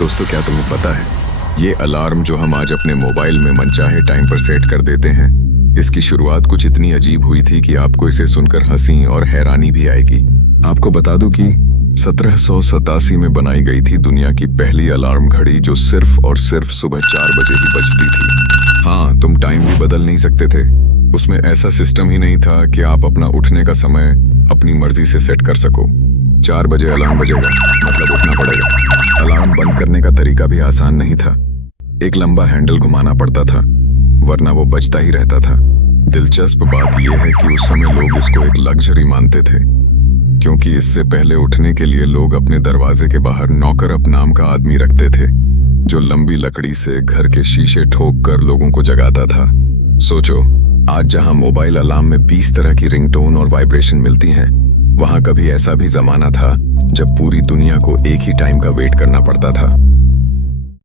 दोस्तों, क्या तुम्हें पता है ये अलार्म जो हम आज अपने मोबाइल में मनचाहे टाइम पर सेट कर देते हैं, इसकी शुरुआत कुछ इतनी अजीब हुई थी कि आपको इसे सुनकर हंसी और हैरानी भी आएगी। आपको बता दूं कि 1787 में बनाई गई थी दुनिया की पहली अलार्म घड़ी, जो सिर्फ और सिर्फ सुबह 4 बजे ही बजती थी। हाँ, तुम टाइम भी बदल नहीं सकते थे। उसमें ऐसा सिस्टम ही नहीं था कि आप अपना उठने का समय अपनी मर्जी से सेट कर सको। 4 बजे अलार्म बजेगा मतलब उठना पड़ेगा। अलार्म बंद करने का तरीका भी आसान नहीं था। एक लंबा हैंडल घुमाना पड़ता था, वरना वो बजता ही रहता था। दिलचस्प बात यह है कि उस समय लोग इसको एक लग्जरी मानते थे, क्योंकि इससे पहले उठने के लिए लोग अपने दरवाजे के बाहर नौकर अप नाम का आदमी रखते थे, जो लंबी लकड़ी से घर के शीशे ठोक कर लोगों को जगाता था। सोचो, आज जहां मोबाइल अलार्म में 20 तरह की रिंगटोन और वाइब्रेशन मिलती हैं, वहां कभी ऐसा भी जमाना था जब पूरी दुनिया को एक ही टाइम का वेट करना पड़ता था।